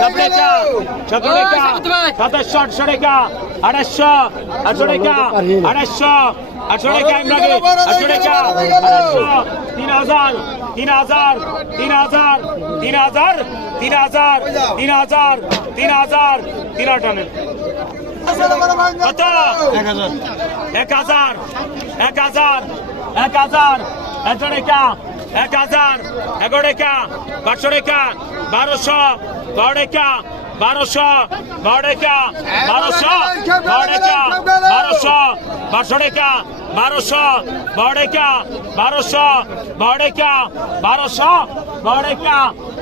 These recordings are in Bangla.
নব্বই টাকা সতেরো টাকা সাতাশশো আটশো টাকা আড়াইশো আটশো টাকা আড়াইশো আটশো টাকা ইমরানি আটশো টাকা আড়াইশো তিন হাজার তিন হাজার তিন হাজার তিন হাজার তিন হাজার তিন হাজার তিন হাজার তিন টানেন কত এক হাজার এক হাজার এক হাজার একশো টাকা এক হাজার এগারো টাকা বারোশো টাকা বারোশো বারো টাকা বারোশো বারো টাকা বারোশো বারো টাকা বারোশো বারোশো টাকা বারোশো বারো টাকা বারোশো বারো টাকা বারোশো বারো টাকা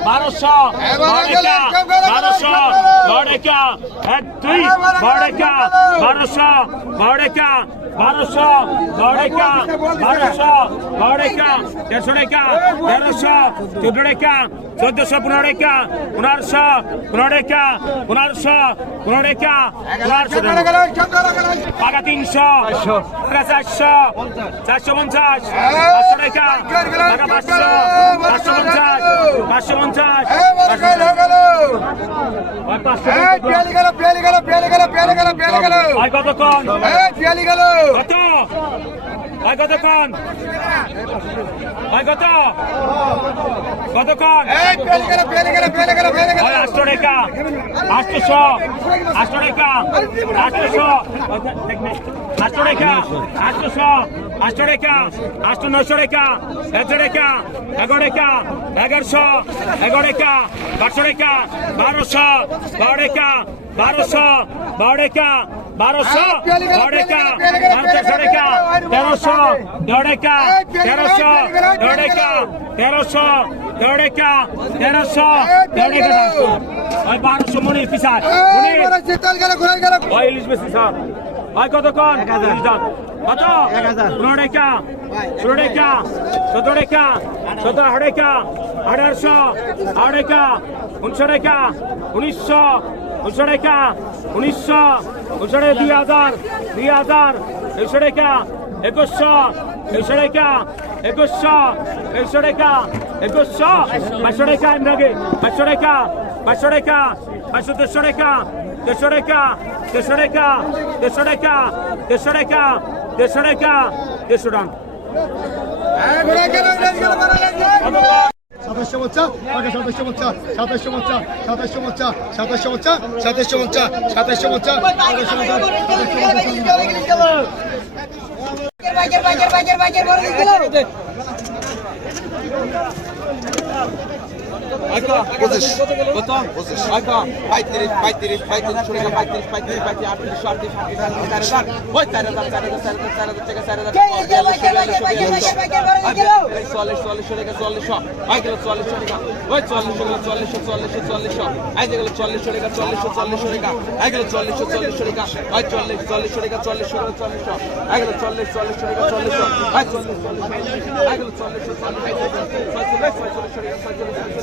বারোশো বারো টাকা বারোশো বারো টাকা এক দুই বারো টাকা বারোশো বারো টাকা বারোশো বারো টাকা বারোশো বারো টাকা দেড়শো টাকা তেরোশো চোদ্দ টাকা চোদ্দশো পনেরো টাকা পনেরোশো পনেরো টাকা পনেরোশো পনেরো টাকা পনেরোশো টাকা তিনশো টাকা চারশো চারশো পঞ্চাশ পাঁচশো টাকা টাকা পাঁচশো পাঁচশো পঞ্চাশ পাঁচশো পঞ্চাশ হয় কতক্ষণ? কত? হয় কতক্ষণ? হয় কত? কতক্ষণ? হয় আটশো টাকা আটশোশো আটশো টাকা আটশোশো আটশো টাকা আটশোশো আটশো টাকা আটশো নশো টাকা, একশো টাকা এগারো টাকা, এগারোশো এগারো টাকা, বারোশো টাকা, বারোশো, বারো টাকা, বারোশো, বারো টাকা, বারোশো, বারো টাকা, পঞ্চাশশো টাকা, তেরোশো, দেড় টাকা, তেরোশো, দেড় টাকা, তেরোশো, দেড় টাকা, তেরোশো, দেড় টাকা ওই বারোশো মনে পিসার ওই ইলিশ বেশি স্যার। ভাই ইলিশ দাম। কত? পনেরো টাকা। ষোলো টাকা। সতেরো টাকা। সতেরো আঠারো টাকা। আঠারোশো আঠারো টাকা। উনিশশো টাকা। উনিশশো উনিশশো টাকা। উনিশশো উনিশশো টাকা দুই হাজার। দুই হাজার। একশো টাকা। একুশশো একশো টাকা। একুশশো একশো টাকা। একুশশো টাকা টাকা। পাঁচশো টাকা পাঁচশো দেড়শো টাকা দেড়শো টাকা দেড়শো টাকা দেড়শো টাকা দেড়শো টাকা দেড়শো টাকা দেড়শো টাকা সাতাশশো মোচ্চা আগে সাতাশশো মোচ্চা সাতাশশো মোচ্চা সাতাশশো মোচ্চা সাতাশশো মোচ্চা সাতাশশো মোচ্চা সাতাশশো মোচ্চা সাতাশশো মোচ্চা পঁচিশ পঁচিশ পঁয়ত্রিশ পঁয়ত্রিশ পঁয়ত্রিশ টাকা পঁয়ত্রিশ পঁয়ত্রিশ পঁয়ত্রিশ আটত্রিশ আটত্রিশ আটত্রিশ চার হাজার ওই চার হাজার চার হাজার চার হাজার চার হাজার টাকা চার হাজার চুয়াল্লিশ চুয়াল্লিশশো টাকা চুয়াল্লিশশো আই গেল চুয়াল্লিশশো টাকা ওই চুয়াল্লিশশো গেল চুয়াল্লিশশো চুয়াল্লিশশো চুয়াল্লিশশো আই গেল চুয়াল্লিশশো টাকা চুয়াল্লিশশো চুয়াল্লিশশো টাকা আই গেল চুয়াল্লিশশো চুয়াল্লিশশো টাকা আই চুয়াল্লিশ চুয়াল্লিশশো টাকা চুয়াল্লিশশো টাকা চুয়াল্লিশশো আই গেল চুয়াল্লিশ চুয়াল্লিশশো টাকা চুয়াল্লিশশো আই চুয়াল্লিশ চুয়াল্লিশ আই গেল ছয়চল্লিশ ছয়চল্লিশ টাকা ছয়চল্লিশ ছয়চল্লিশ টাকা